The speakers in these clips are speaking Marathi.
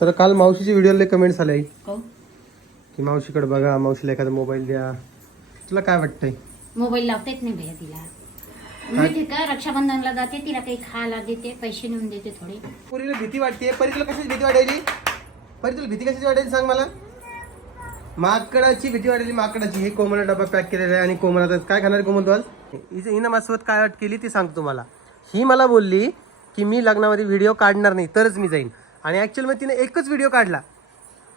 तर काल मावशीच्या व्हिडिओला कमेंट्स आले. की मावशीकडे बघा मावशीला एखादा मोबाईल द्या. तुला काय वाटतंय? मोबाईल लावता येत नाही भैया तिला. माहिती का रक्षाबंधनला जाते तिला काही खायला देते पैसे नेऊन देते थोडे. पोरीला भीती वाटते परी तुला कशाची भीती वाटायची परी तुला भीती कशाची वाटायची सांग मला? माकडाची भीती वाटायची माकडाची. हे कोमला डबा पॅक केलेला आहे आणि कोमल काय खाणार कोमल तू आज? हिचं हिनं माझ्यासोबत काय अट केली ती सांगतो मला. ही मला बोलली की मी लग्नामध्ये व्हिडिओ काढणार नाही तरच मी जाईन. आणि ॲक्च्युअलमध्ये तिने एकच व्हिडिओ काढला.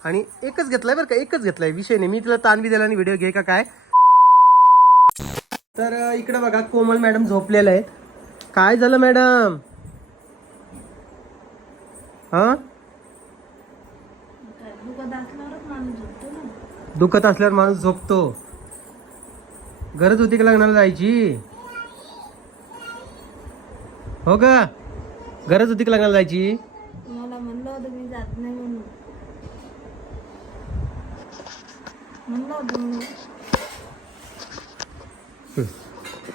आणि एकच घेतलाय बरं का एकच घेतलाय. विषय नाही. मी तिला ताण बी दिला आणि व्हिडिओ घे का काय? तर अं, इकडे बघा कोमल मॅडम झोपलेल्या आहेत. काय झालं मॅडम? हा? दुखत असल्यावर माणूस झोपतो. गरज होती का लग्नाला जायची? हो का गरज होती का लग्नाला जायची मला म्हणलं होतं मी जात नाही म्हणून म्हणलं होतं मी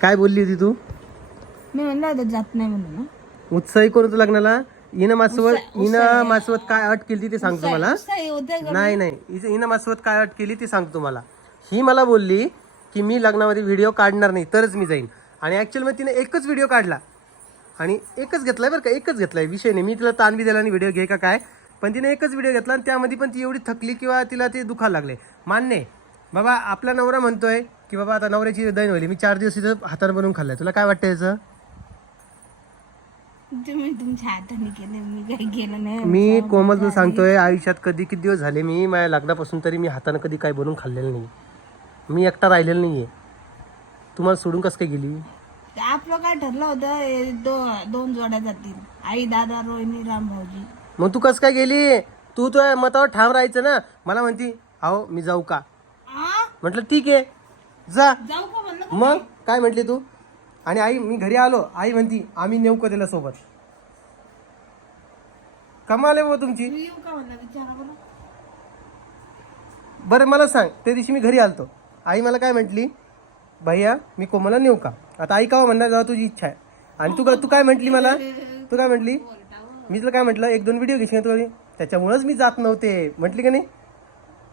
काय बोलली होती तू? मी म्हणलं होतं जात नाही म्हणून. उत्साही कोण होतं लग्नाला? हिनं माझ्यासोबत उत्साही- हिनं उत्साही. माझ्यासोबत काय अट केली ते सांगतो मला. उत्साही होते का? नाही नाही. हिचं- हिनं माझ्यासोबत काय अट केली ते सांगतो मला. ही मला बोलली की मी लग्नामध्ये व्हिडिओ काढणार नाही तरच मी जाईन. आणि ॲक्च्युअली तिने एकच व्हिडिओ काढला. आणि एकच घेतलाय बरं का एकच घेतलाय. विषय नाही. मी तिला ताण बी दिला आणि व्हिडिओ घे का काय? पण तिने एकच व्हिडिओ घेतला आणि त्यामध्ये पण ती एवढी थकली किंवा तिला ते दुखायला लागले. मान्य. बाबा आपला नवरा म्हणतोय की बाबा आता नवऱ्याची दैन होली मी चार दिवस तिथं हाताने बनवून खाल्लंय. तुला काय वाटतं याचं? तुम्ही तुमच्या हाताने केले मी काही केलं नाही. मी कोमल तू सांगतोय आयुष्यात कधी किती दिवस झाले मी? माझ्या लग्नापासून तरी मी हाताने कधी काय बनवून खाल्लेलं नाही. मी एकटा राहिलेलं नाही आहे तुम्हाला सोडून कसं काय गेली? आपलं काय ठरलं होतं? दो दोन जोड्या जातील. आई दादा रोहिणी राम भाऊजी. मग तू कसं काय गेली? तू तो मतावर ठाम राहायचं ना? मला म्हणती अहो मी जाऊ का? म्हटलं ठीक आहे जा. जाऊ का म्हणलं मग काय म्हटली तू? आणि आई मी घरी आलो. आई म्हणती आम्ही नेऊ का त्याला सोबत? कमाल आहे बुवा तुमची. मी येऊ का म्हणलं? विचारा बरं. बरं मला सांग त्या दिवशी मी घरी आलतो. आई मला काय म्हटली? भैया मी कोमलला नेऊ का? आता आई का म्हणणार जेव्हा तुझी इच्छा आहे. आणि तू का तू काय म्हटली मला? तू काय म्हटली? मी तुला काय म्हटलं एक दोन व्हिडिओ घेशील तुला त्याच्यामुळंच मी जात नव्हते. म्हटली का नाही?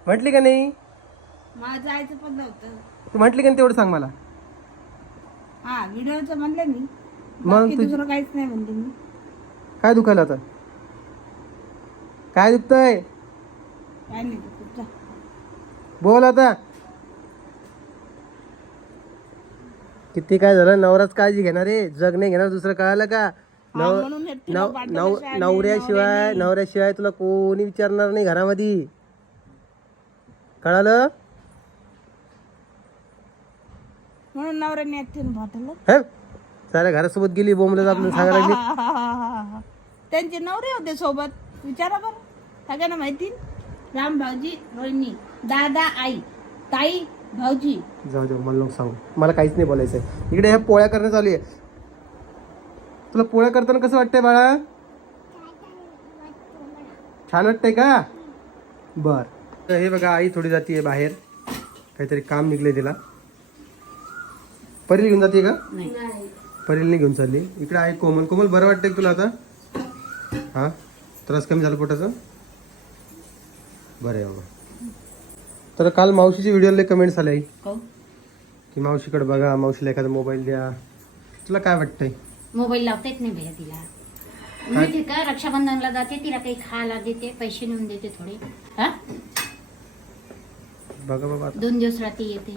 म्हटली का नाही? मला जायचं पण नव्हतं. तू म्हटली का नाही तेवढं सांग मला. हा व्हिडिओचं म्हणलं मी. मग बाकी दुसरं काहीच नाही म्हणते मी. काय दुखायला आता? काय दुखतंय? काय नाही दुखत. जा. बोल आता. किती काय झालं? नवराच काळजी घेणार आहे. जग नाही घेणार दुसरं कळालं का? नव म्हणून हे तिला नव पाठवलं नव शाळेत, नवऱ्याशिवाय नवऱ्याशिवाय तुला कोणी विचारणार नाही घरामध्ये. कळालं? म्हणून नवऱ्याने पाठवलं ह? साऱ्या घरासोबत गेली बोंबलत आपलं सांगायला लागली. त्यांचे नवरे होते सोबत. विचारा बरं. सगळ्यांना माहिती? राम भाऊजी रोहिणी दादा आई ताई भाऊजी. जाऊ जाऊ मला सांगू. मला काहीच नाही बोलायचं आहे इकडे ह्या पोळ्या करणं चालू आहे. तुला पोळ्या करताना कसं वाटतंय बाळा? छान वाटतंय का? बर. तर हे बघा आई थोडी जाते बाहेर. काहीतरी काम निघलंय तिला. परील घेऊन जाते का? नाही. परीलने घेऊन चालली. इकडे आहे कोमल. कोमल बरं वाटतंय का तुला आता? हा? त्रास कमी झाला पोटाचा? बरं आहे बाबा. तर काल मावशीच्या व्हिडिओला कमेंट्स आले आई. की मावशीकडे बघा मावशीला एखादा मोबाईल द्या. तुला काय वाटतंय? मोबाईल लावता येत नाही भैया तिला. माहिती का रक्षाबंधनला जाते तिला काही खायला देते पैसे नेऊन देते थोडे. हा? बघा बाबा आता. दोन दिवस रात्री येते.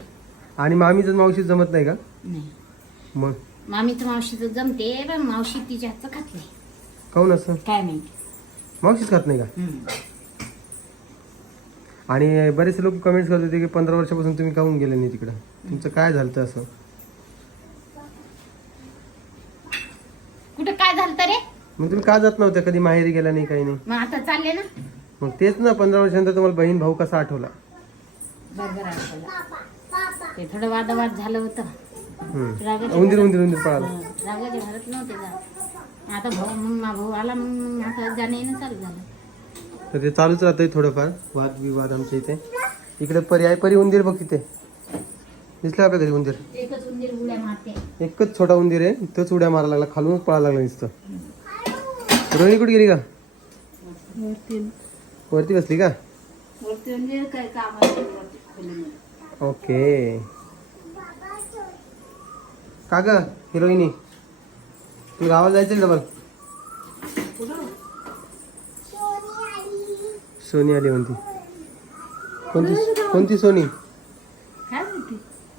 आणि मामीचं मावशी जमत नाही का? नाही. मग? मामीचं मावशीचं जमते पण मावशी तिच्या हातचं खात नाही. काऊन असं? काय माहिती? मावशीच खात नाही का? हम्म. आणि बरेचसे लोक कमेंट्स करत होते की पंधरा वर्षापासून तुम्ही काहून गेले नाही तिकडं? तुमचं काय झालं होतं असं कुठं काय झालं तर रे मग तुम्ही का जात नव्हत्या कधी माहेरी गेला नाही काही नाही? मग आता चालले ना? मग तेच ना पंधरा वर्षानंतर तुम्हाला बहीण भाऊ कसा आठवला? बरोबर आठवलं. ते थोडं वादावाद झालं होतं. हम्म. रागाच्या उंदीर उंदीर उंदीर पळाला. हं, रागाच्या घरात नव्हते जात आता भाऊ मग मा भाऊ आला मग आता जाणं येणं चालू झालं. तर ते चालूच राहतंय थोडंफार. वाद विवाद आमच्या इथे. इकडे परी आहे परी उंदीर बघ तिथे दिसलं आपल्या घरी उंदीर? एकच उंदीर उड्या मारते. एकच छोटा उंदीर आहे. तोच उड्या मारायला लागला. खालूनच पळायला लागला नुसतं. रोहिणी कुठे गेली का? वरती. बसली का? म्हणजे. ओके. का ग हिरोईनी तू गावाला जायचं डबल? सोनी आली म्हणती. कोणती कोणती सोनी?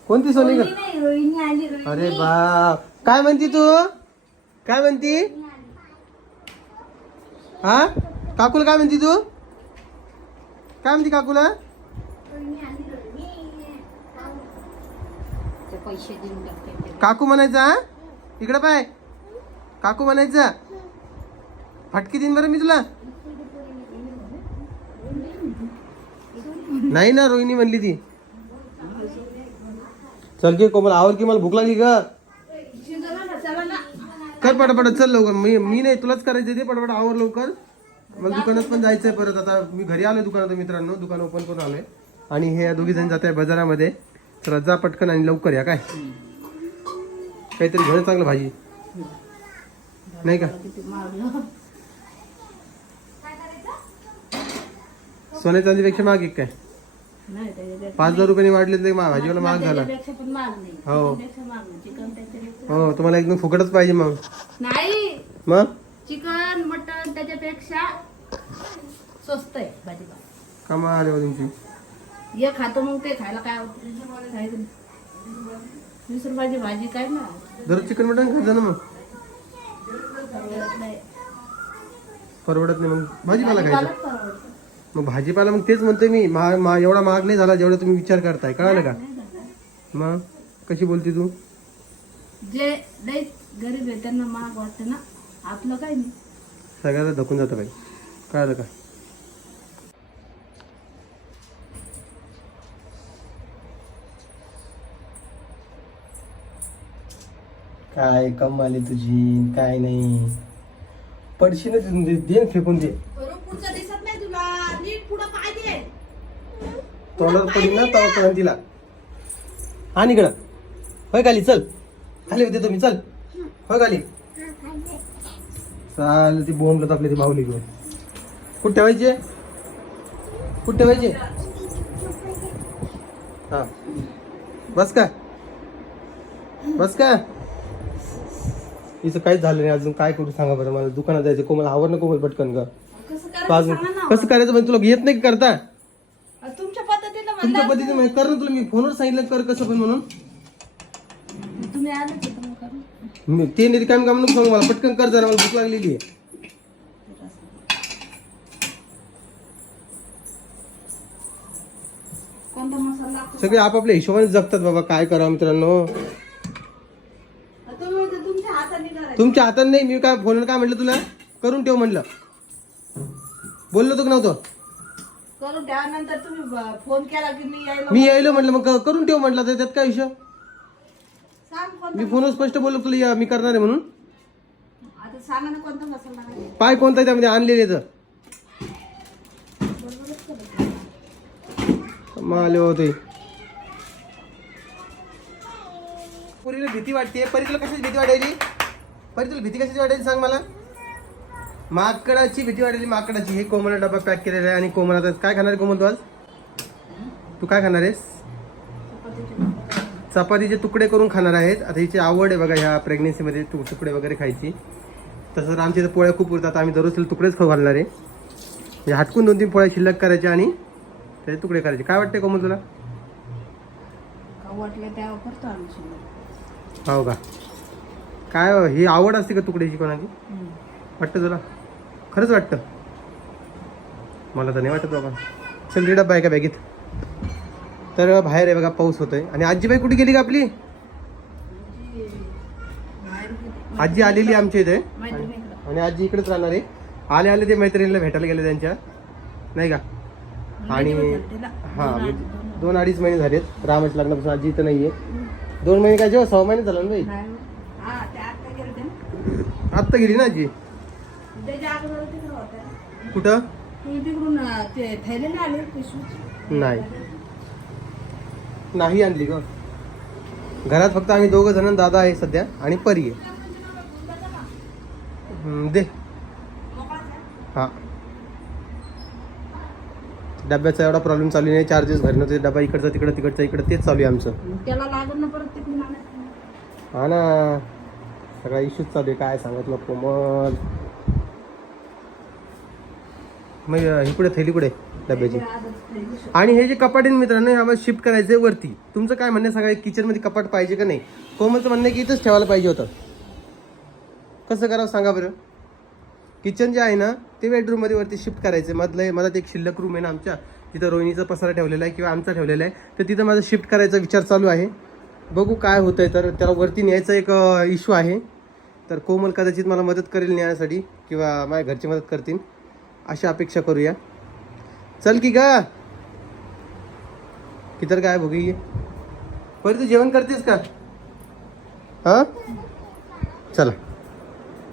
कोणती सोनी रोहिणी. अरे बाप. काय म्हणती तू? काय म्हणती? हा? काकूला काय म्हणती तू? काय म्हणती काकूला? ते पैसे देऊन टाकते ते. काकू म्हणायचं हा? इकडं पाय. काकू म्हणायचं फटकी देईन बरं मी तुला. नाही ना रोहिणी म्हणली ती. चल की कोमल आवर की मला भूक लागली ग. ना कर पटापट चल लवकर. मी मी नाही तुलाच करायचं ते पटापट आवर लवकर. मग दुकानात पण जायचंय परत. आता मी घरी आलोय दुकानात मित्रांनो. दुकान ओपन करून आलोय. आणि हे दोघी जण जात आहे बाजारामध्ये. तर जा पटकन आणि लवकर या काय? काहीतरी घेणं चांगलं भाजी. नाही का? सोन्या चांदीपेक्षा महाग काय? पाच हजार रुपयाने वाढले तर मा- भाजीवाला महाग झाला. हो. हो तुम्हाला एकदम फुकटच पाहिजे मग. नाही. मग? चिकन मटन त्याच्यापेक्षा स्वस्त आहे भाजीपाला. कमा आले तुमची. हे खातो मग ते खायला काय ते? वीस रुपयाची भाजी काय ना? दररोज चिकन मटन खायचं ना मग. परवडत नाही. मग. भाजीपाला खायचं. मग भाजीपाला मग तेच म्हणतोय मी महाग मा- एवढा महाग नाही झाला जेवढा तुम्ही विचार करताय. कळालं का. मग? कशी बोलती तू? जे गरीब आहे त्यांना महाग वाटतं ना. आपलं काय नाही. सगळ्याला धकून जातं बाई. कळालं का? काय कमाली तुझी काय नाही. पडशी ना तिथून दे- दे ना फेकून दे पुढचं दिसत नाही तुला नीट पुढं काय दे तोंडावर पडी ना तवा कळण तिला. आणि इकडं होय खाली चल. खाली होते तुम्ही चल. होय खाली चाल ती बोंबलत आपली ती माऊली घेऊन. कुठे ठेवायचे? कुठे ठेवायचे? हा. बस का? बस का? हिचं काहीच झालं नाही अजून. काय करू सांगा बरं मला. दुकानात जायचं. कोमल आवर ना कोमल पटकन का कसं तू करायचं अजून सांगा ना. कसं करायचं म्हणजे तुला येत नाही करता? तुमच्या पद्धतीने म्हणजे कर ना तुला मी फोनवर सांगितलं कर कसं पण म्हणून. तुम्ही आले मी- ते नाही काम काम नको सांगू मला पटकन कर जरा मला भूक लागलेली आहे. कोणता मसाला लागतो? सगळे आपापल्या हिशोबाने जगतात बाबा काय करावं मित्रांनो? तुम्ही ते तुमच्या हाताने करायचं तुमच्या हातात नाही मी काय फोनवर काय म्हटलं तुला? करून ठेव म्हणलं. बोललो की नव्हतं? करून तुम्ही ब- फोन केला की मी यायला मी यायलो म्हटलं मग क- करून ठेव म्हटलं तर त्यात काय विषय? सांग कोणता मी फोनवर स्पष्ट बोललो तुला या- मी करणार आहे म्हणून. आता सांगा ना कोणता मसाला पाय कोणता त्यामध्ये? आणलेले तर. आले होते पुरीला भीती वाटते. परी तुला कशाची भीती वाटायली? परी तुला भीती कशाची वाटायची सांग मला. माकडाची भीती वाटायली माकडाची. हे कोमला डबा पॅक केलेला आहे आणि कोमल काय खाणार आहे कोमल तू आज? तू काय खाणार आहेस? चपातीचे तुकडे करून खाणार आहेत. आता हिची आवड आहे बघा ह्या प्रेग्नेन्सीमध्ये तु तुकडे वगैरे खायची. तसं तर आमच्या इथं पोळ्या खूप उरतात. आम्ही दररोज तिला तुकडेच खाऊ घालणार आहे. म्हणजे हटकून दोन तीन पोळ्या शिल्लक करायच्या आणि त्याचे तुकडे करायचे. काय वाटते कोमल तुला? वाटलं हो का? काय हो, ही आवड असते का तुकड्याची कोणाची? वाटतं तुला? खरंच वाटतं. मला तर नाही वाटत बाबा. चल रे डब्बा आहे का बॅगेत. तर बाहेर आहे बघा पाऊस होतोय. आणि आजीबाई कुठे गेली का आपली? आजी आलेली आमच्या इथे. आणि आजी इकडेच राहणार आहे. आले आले ते मैत्रिणीला भेटायला गेले त्यांच्या. नाही का? आणि हा दोन अडीच महिने झालेत. रामाच्या लग्नापासून आजी इथं नाहीये. दोन महिने काय जेव्हा? सहा महिने झाला ना बाई? आत्ता गेली ना आजी त्याच्या अगोदर तिकडं होत्या कुठं? नाही. नाही आणली ग. घरात फक्त आम्ही दोघं जण दादा आहे सध्या आणि परी आहे. दे. हा. डब्याचा एवढा प्रॉब्लेम चालू नाही. चार दिवस घरी नव्हते. डबा इकडचा तिकडं तिकडचं इकडं तेच चालू आहे आमचं. मग त्याला लागून ना परत तिकडून आणायचं. हा ना. सगळा इश्यूज चालू आहे. काय सांगत नको कोमल मग ही कुठे थैली कुठे डब्याची? आणि हे जे कपाट आहे मित्रांनो हे आम्हाला शिफ्ट करायचे वरती. तुमचं काय म्हणणं सांगा? किचनमध्ये कपाट पाहिजे का नाही? कोमलचं म्हणणं आहे की इथंच ठेवायला पाहिजे होतं. कसं करावं सांगा बरं? किचन जे आहे ना ते बेडरूममध्ये वरती शिफ्ट करायचं मधलं मधात एक शिल्लक रूम आहे ना आमच्या. तिथं रोहिणीचा पसारा ठेवलेला आहे किंवा आमचा ठेवलेला आहे. तर तिथं माझा शिफ्ट करायचा विचार चालू आहे. बघू काय होतं आहे तर त्याला वरती न्यायचा एक इश्यू आहे. तर कोमल कदाचित मला मदत करेल नेण्यासाठी किंवा माझ्या घरची मदत करतील. अशी अपेक्षा करूया. चल की का कितर काय भोगी हो परी तू जेवण करतेस का? हां? चला.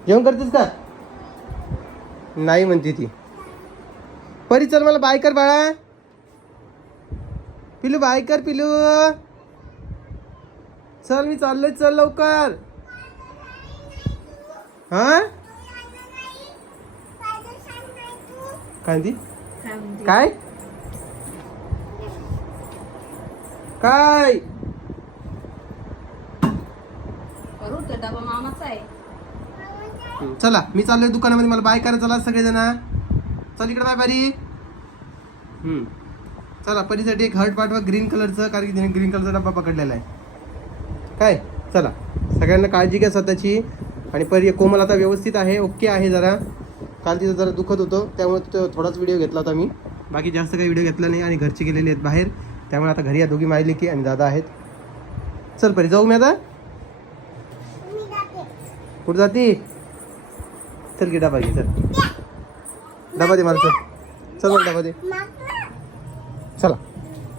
जेवण करतेस का? नाही म्हणते ती. परी चल मला बाय कर बाळा. पिलू बाय कर पिलू. चल मी चाललोय चल लवकर. हा? काय म्हणती काय? काय? डबा मामाचा आहे. चला मी चाललोय दुकानामध्ये मला बाय करा चला सगळेजण. चल इकडे बाय बारी. चला परीसाठी एक हर्ट पाठवा ग्रीन कलरचं कारण की तिने ग्रीन कलरचा डब्बा पकडलेला आहे. काय? चला सगळ्यांना काळजी घ्या स्वतःची. आणि परी कोमल आता व्यवस्थित आहे ओके आहे जरा. काल तिथं जरा दुखत होतं त्यामुळे तो थोडाच व्हिडिओ घेतला होता मी. बाकी जास्त काही व्हिडिओ घेतला नाही आणि घरचे गेलेले आहेत बाहेर. त्यामुळे आता घरी या दोघी मायली की आणि दादा आहेत. चल परी जाऊ मी आता. कुठं जाती? चल की डबा घे चल. डबा दे मला चल. चल मला डबा दे. चला.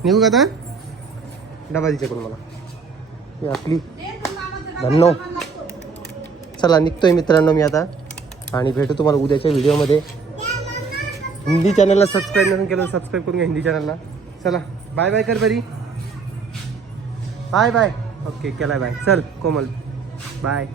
निघू का आता? डबा तिच्याकडून मला. आपली धन्नो. चला निघतोय मित्रांनो मी आता. आणि भेटू तुम्हाला उद्याच्या व्हिडिओमध्ये. हिंदी चॅनलला सबस्क्राईब नसून केलं सबस्क्राईब करून घ्या हिंदी चॅनलला. चला बाय बाय कर बरी बाय बाय ओके केला बाय चल कोमल. बाय